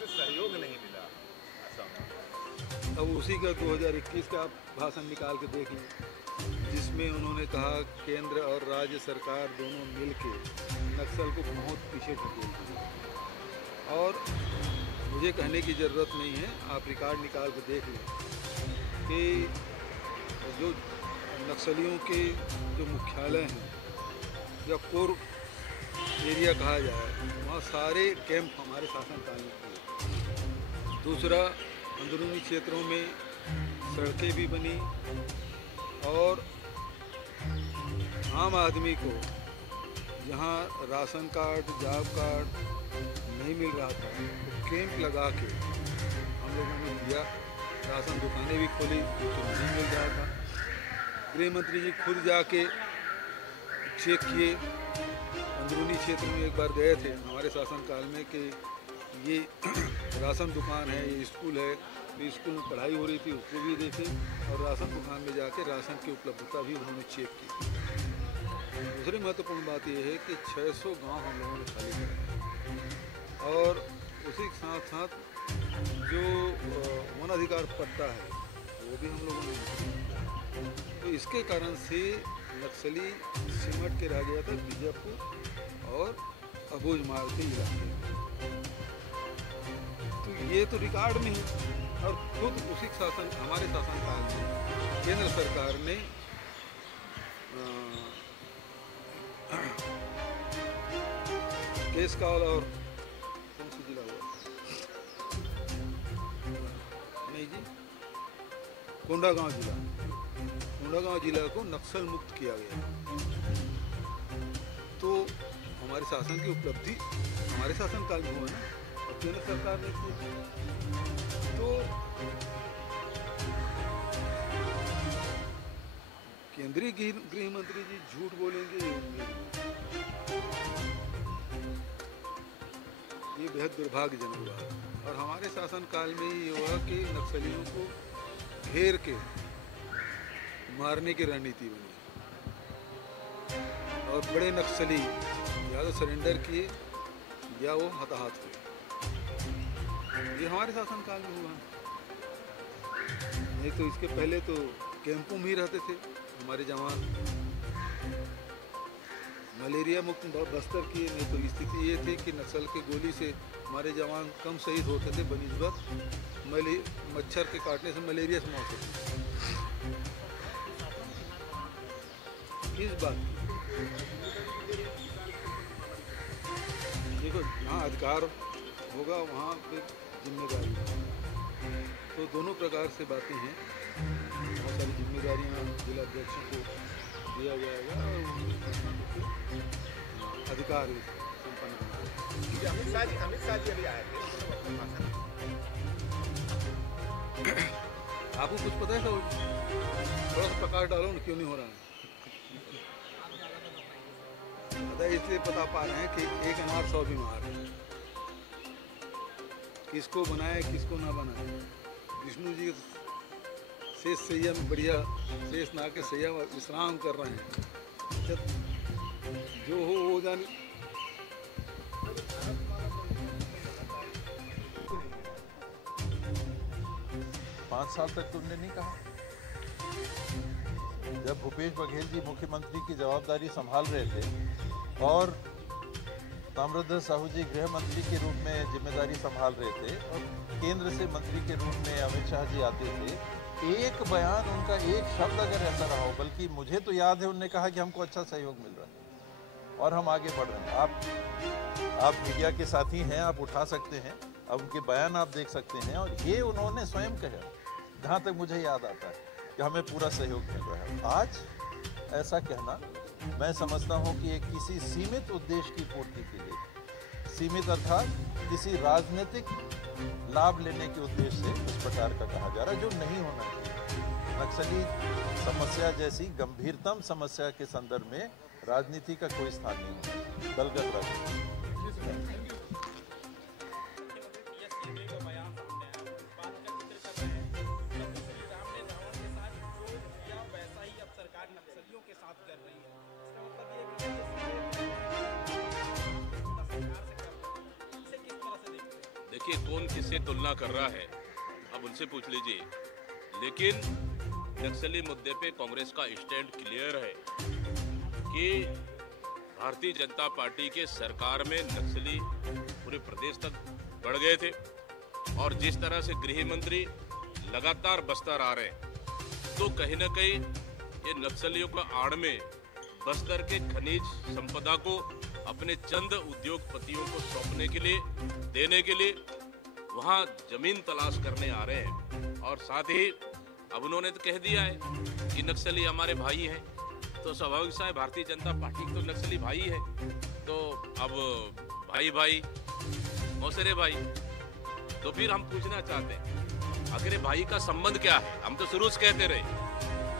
से सहयोग नहीं मिला असम। अब उसी का 2021 का आप भाषण निकाल के देख लें, जिसमें उन्होंने कहा केंद्र और राज्य सरकार दोनों मिलके नक्सल को बहुत पीछे ढकेल दिया। और मुझे कहने की ज़रूरत नहीं है, आप रिकॉर्ड निकाल के देख लें कि जो नक्सलियों के जो मुख्यालय हैं या कोर एरिया कहा जाए, वहाँ सारे कैंप हमारे शासनकाल में थे। दूसरा, अंदरूनी क्षेत्रों में सड़कें भी बनी और आम आदमी को जहाँ राशन कार्ड जॉब कार्ड नहीं मिल रहा था तो कैंप लगा के हम लोगों ने दिया। राशन दुकानें भी खोली जो कि नहीं मिल रहा था। गृह मंत्री जी खुद जाके चेक किए। अंदरूनी क्षेत्र में एक बार गए थे हमारे शासनकाल में कि ये राशन दुकान है, ये स्कूल है, तो स्कूल में पढ़ाई हो रही थी उसको भी देखे और राशन दुकान में जाके राशन की उपलब्धता भी उन्होंने चेक की। दूसरी महत्वपूर्ण बात यह है कि 600 गांव हम लोगों ने खाली कराए और उसी के साथ साथ जो वन अधिकार पट्टा है वो भी हम लोगों ने। तो इसके कारण से नक्सली सिमट के रह गया था बीजापुर और अबूझमाड़ के इलाके। तो ये तो रिकॉर्ड में है और खुद उसी शासन हमारे शासनकाल में केंद्र सरकार ने केसकाल और कौन सी जिला हुआ नहीं जी कोंडागांव जिला को नक्सल मुक्त किया गया। तो हमारे शासन की उपलब्धि हमारे शासनकाल में हुआ ना, और केंद्र सरकार ने की। तो केंद्रीय गृह मंत्री जी झूठ बोलेंगे ये बेहद दुर्भाग्यजनक हुआ। और हमारे शासनकाल में ये हुआ कि नक्सलियों को घेर के मारने की रणनीति बनी और बड़े नक्सली या तो सरेंडर किए या वो हताहत हुए। ये हमारे शासनकाल में हुआ। नहीं तो इसके पहले तो कैंपों में ही रहते थे हमारे जवान। मलेरिया मुक्त बस्तर की नहीं तो स्थिति ये थी कि नक्सल के गोली से हमारे जवान कम शहीद होते थे बनिस्बत मच्छर के काटने से मलेरिया से मौत होती। किस बात देखो, जहाँ अधिकार होगा वहाँ फिर जिम्मेदारी। तो दोनों प्रकार से बातें हैं। बहुत सारी जिम्मेदारियाँ जिला अध्यक्षों को दिया जाएगा और अधिकार भी संपन्न बनाएगा। अमित शाह जी अभी आए थे। आपको कुछ पता है? थोड़ा सा प्रकाश डालो ना, क्यों नहीं हो रहा है? पता है, इसलिए बता पा रहे हैं कि एक अनार 100 बीमार है। किसको बनाए किसको ना बनाए। विष्णु जी शेष सैया में बढ़िया शेष ना के सैया विश्राम कर रहे हैं। जब जो हो जाने। पाँच साल तक तुमने नहीं कहा। जब भूपेश बघेल जी मुख्यमंत्री की जवाबदारी संभाल रहे थे और ताम्रध्वज साहू जी गृह मंत्री के रूप में जिम्मेदारी संभाल रहे थे और केंद्र से मंत्री के रूप में अमित शाह जी आते थे, एक बयान उनका एक शब्द अगर ऐसा रहा हो, बल्कि मुझे तो याद है उन्होंने कहा कि हमको अच्छा सहयोग मिल रहा है और हम आगे बढ़ रहे हैं। आप मीडिया के साथी हैं, आप उठा सकते हैं, अब उनके बयान आप देख सकते हैं। और ये उन्होंने स्वयं कहा, जहाँ तक मुझे याद आता है, कि हमें पूरा सहयोग मिल रहा है। आज ऐसा कहना मैं समझता हूँ कि एक किसी सीमित उद्देश्य की पूर्ति के लिए, सीमित अर्थात किसी राजनीतिक लाभ लेने के उद्देश्य से इस प्रकार का कहा जा रहा है, जो नहीं होना चाहिए। नक्सली समस्या जैसी गंभीरतम समस्या के संदर्भ में राजनीति का कोई स्थान नहीं होता, दलगत राजनीति। देखिए कौन किससे तुलना कर रहा है, अब उनसे पूछ लीजिए। लेकिन नक्सली मुद्दे पे कांग्रेस का स्टैंड क्लियर है कि भारतीय जनता पार्टी के सरकार में नक्सली पूरे प्रदेश तक बढ़ गए थे और जिस तरह से गृह मंत्री लगातार बस्तर आ रहे हैं, तो कहीं ना कहीं ये नक्सलियों का आड़ में बस्तर के खनिज संपदा को अपने चंद उद्योगपतियों को सौंपने के लिए, देने के लिए वहां जमीन तलाश करने आ रहे हैं। और साथ ही अब उन्होंने तो कह दिया है कि नक्सली हमारे भाई हैं, तो स्वाभाविक सा है भारतीय जनता पार्टी तो नक्सली भाई है, तो अब भाई भाई मौसेरे भाई। तो फिर हम पूछना चाहते हैं आखिर भाई का संबंध क्या है। हम तो शुरू से कहते रहे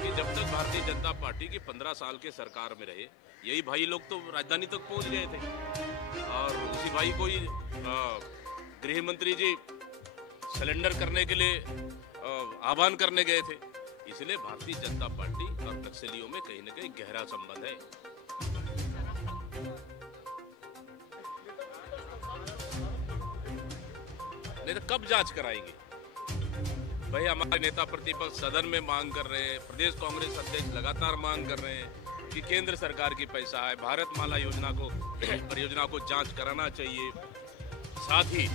कि जब तक भारतीय जनता पार्टी की 15 साल के सरकार में रहे, यही भाई लोग तो राजधानी तक पहुंच गए थे और उसी भाई को ही गृह मंत्री जी सिलेंडर करने के लिए आह्वान करने गए थे। इसलिए भारतीय जनता पार्टी और नक्सलियों में कहीं न कहीं गहरा संबंध है। नहीं तो कब जांच कराएंगे भाई? हमारे नेता प्रतिपक्ष सदन में मांग कर रहे हैं, प्रदेश कांग्रेस अध्यक्ष लगातार मांग कर रहे हैं कि केंद्र सरकार की पैसा है, भारतमाला योजना को परियोजना को जांच कराना चाहिए। साथ ही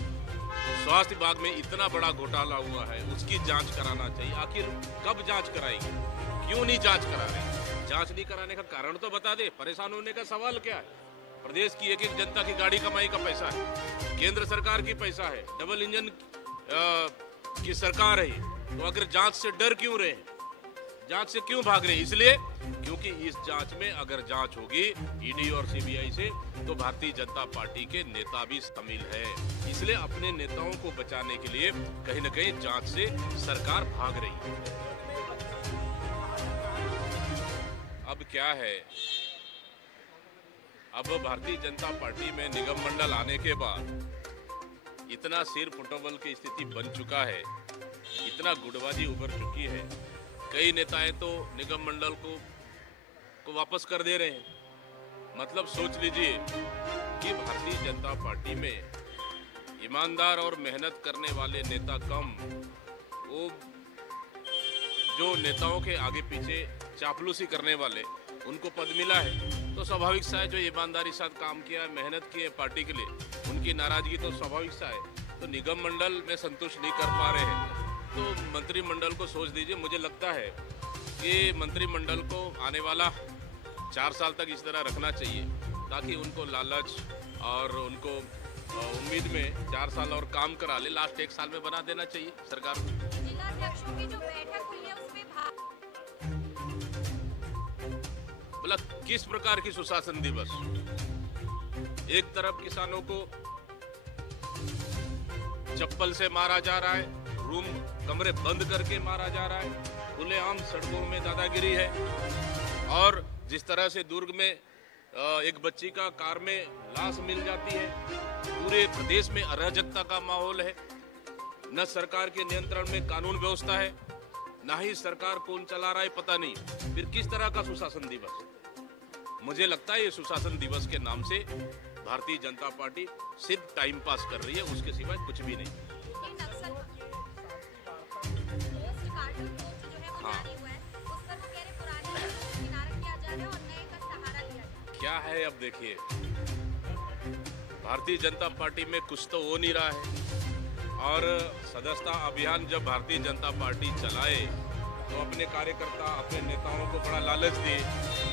स्वास्थ्य विभाग में इतना बड़ा घोटाला हुआ है, उसकी जांच कराना चाहिए। आखिर कब जांच कराएंगे? क्यों नहीं जांच करा रहे? जांच नहीं कराने का कारण तो बता दे। परेशान होने का सवाल क्या है? प्रदेश की एक एक जनता की गाड़ी कमाई का पैसा है, केंद्र सरकार की पैसा है, डबल इंजन की सरकार है, तो अगर जांच से डर क्यों रहे? जांच से क्यों भाग रहे? इसलिए क्योंकि इस जांच में अगर जांच होगी ईडी और सीबीआई से, तो भारतीय जनता पार्टी के नेता भी शामिल है। इसलिए अपने नेताओं को बचाने के लिए कहीं न कहीं जांच से सरकार भाग रही है। अब क्या है, अब भारतीय जनता पार्टी में निगम मंडल आने के बाद इतना सिर फुटबॉल की स्थिति बन चुका है, इतना गुटबाजी उभर चुकी है, कई नेताएं तो निगम मंडल को वापस कर दे रहे हैं। मतलब सोच लीजिए कि भारतीय जनता पार्टी में ईमानदार और मेहनत करने वाले नेता कम, वो जो नेताओं के आगे पीछे चापलूसी करने वाले उनको पद मिला है, तो स्वाभाविक सा है जो ईमानदारी के साथ काम किया, मेहनत की है पार्टी के लिए, उनकी नाराजगी तो स्वाभाविक सा है। तो निगम मंडल में संतुष्ट नहीं कर पा रहे हैं, तो मंत्रिमंडल को सोच दीजिए। मुझे लगता है कि मंत्रिमंडल को आने वाला 4 साल तक इस तरह रखना चाहिए, ताकि उनको लालच और उनको उम्मीद में 4 साल और काम करा ले, लास्ट 1 साल में बना देना चाहिए सरकार को। जिलाध्यक्षों की जो बैठक हुई है उसमें बोला किस प्रकार की सुशासन दिवस? एक तरफ किसानों को चप्पल से मारा जा रहा है, रूम कमरे बंद करके मारा जा रहा है, खुलेआम सड़कों में दादागिरी है, और जिस तरह से दुर्ग में एक बच्ची का कार में लाश मिल जाती है, पूरे प्रदेश में अराजकता का माहौल है। न सरकार के नियंत्रण में कानून व्यवस्था है, ना ही सरकार कौन चला रहा है पता नहीं, फिर किस तरह का सुशासन दिवस? मुझे लगता है ये सुशासन दिवस के नाम से भारतीय जनता पार्टी सिर्फ टाइम पास कर रही है, उसके सिवाय कुछ भी नहीं। क्या है अब देखिए, भारतीय जनता पार्टी में कुछ तो हो नहीं रहा है, और सदस्यता अभियान जब भारतीय जनता पार्टी चलाए तो अपने कार्यकर्ता, अपने नेताओं को बड़ा लालच दिए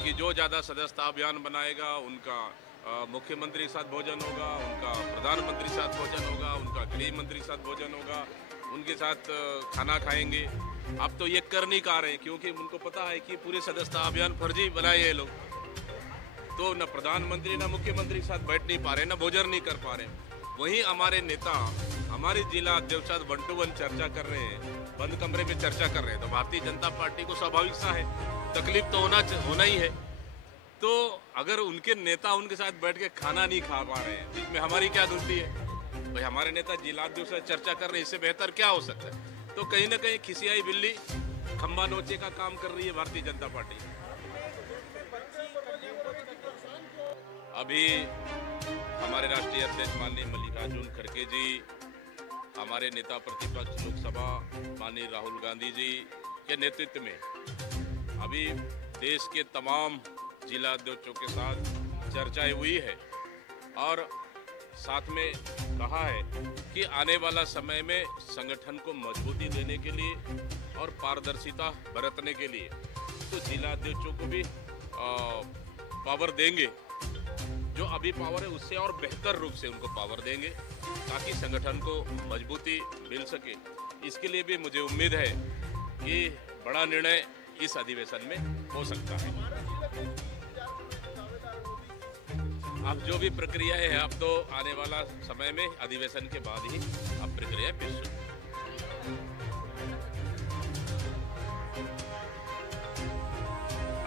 कि जो ज़्यादा सदस्यता अभियान बनाएगा उनका मुख्यमंत्री के साथ भोजन होगा, उनका प्रधानमंत्री के साथ भोजन होगा, उनका गृह मंत्री के साथ भोजन होगा, उनके साथ खाना खाएंगे। अब तो ये कर नहीं पा रहे, क्योंकि उनको पता है कि पूरे सदस्यता अभियान फर्जी बनाए ये लोग, तो न प्रधानमंत्री न मुख्यमंत्री के साथ बैठ नहीं पा रहे, न भोजन नहीं कर पा रहे। वहीं हमारे नेता, हमारे जिला अध्यक्ष 1 to 1 चर्चा कर रहे हैं, बंद कमरे में चर्चा कर रहे हैं, तो भारतीय जनता पार्टी को स्वाभाविक सा है, तकलीफ तो होना ही है। तो अगर उनके नेता उनके साथ बैठ के खाना नहीं खा पा रहे हैं, इसमें हमारी क्या गलती है भाई? हमारे नेता जिला अध्यक्ष से चर्चा कर रहे हैं, इससे बेहतर क्या हो सकता है? तो कहीं ना कहीं खिसियाई बिल्ली खंबा नोचे का काम कर रही है भारतीय जनता पार्टी। अभी हमारे राष्ट्रीय अध्यक्ष माननीय मल्लिकार्जुन खड़गे जी हमारे नेता प्रतिपक्ष लोकसभा माननीय राहुल गांधी जी के नेतृत्व में अभी देश के तमाम जिलाध्यक्षों के साथ चर्चाएं हुई है और साथ में कहा है कि आने वाला समय में संगठन को मजबूती देने के लिए और पारदर्शिता बरतने के लिए तो जिलाध्यक्षों को भी पावर देंगे। जो अभी पावर है उससे और बेहतर रूप से उनको पावर देंगे ताकि संगठन को मजबूती मिल सके। इसके लिए भी मुझे उम्मीद है कि बड़ा निर्णय इस अधिवेशन में हो सकता है। अब जो भी प्रक्रिया है अब तो आने वाला समय में अधिवेशन के बाद ही अब प्रक्रिया पेश होगी।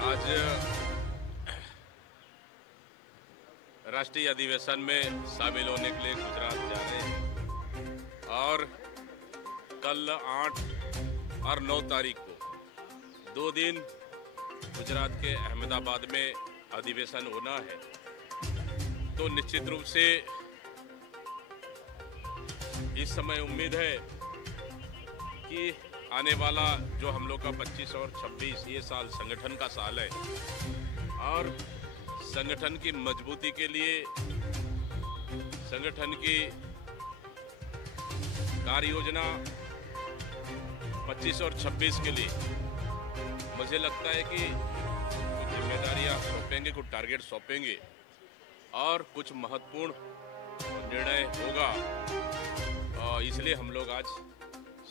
आज राष्ट्रीय अधिवेशन में शामिल होने के लिए गुजरात जा रहे हैं और कल 8 और 9 तारीख को 2 दिन गुजरात के अहमदाबाद में अधिवेशन होना है। तो निश्चित रूप से इस समय उम्मीद है कि आने वाला जो हम लोग का 25 और 26 ये साल संगठन का साल है और संगठन की मजबूती के लिए संगठन की कार्य योजना 25 और 26 के लिए मुझे लगता है कि कुछ जिम्मेदारियां सौंपेंगे, कुछ टारगेट सौंपेंगे और कुछ महत्वपूर्ण निर्णय होगा। इसलिए हम लोग आज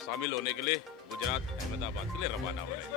शामिल होने के लिए गुजरात अहमदाबाद के लिए रवाना हो रहे हैं।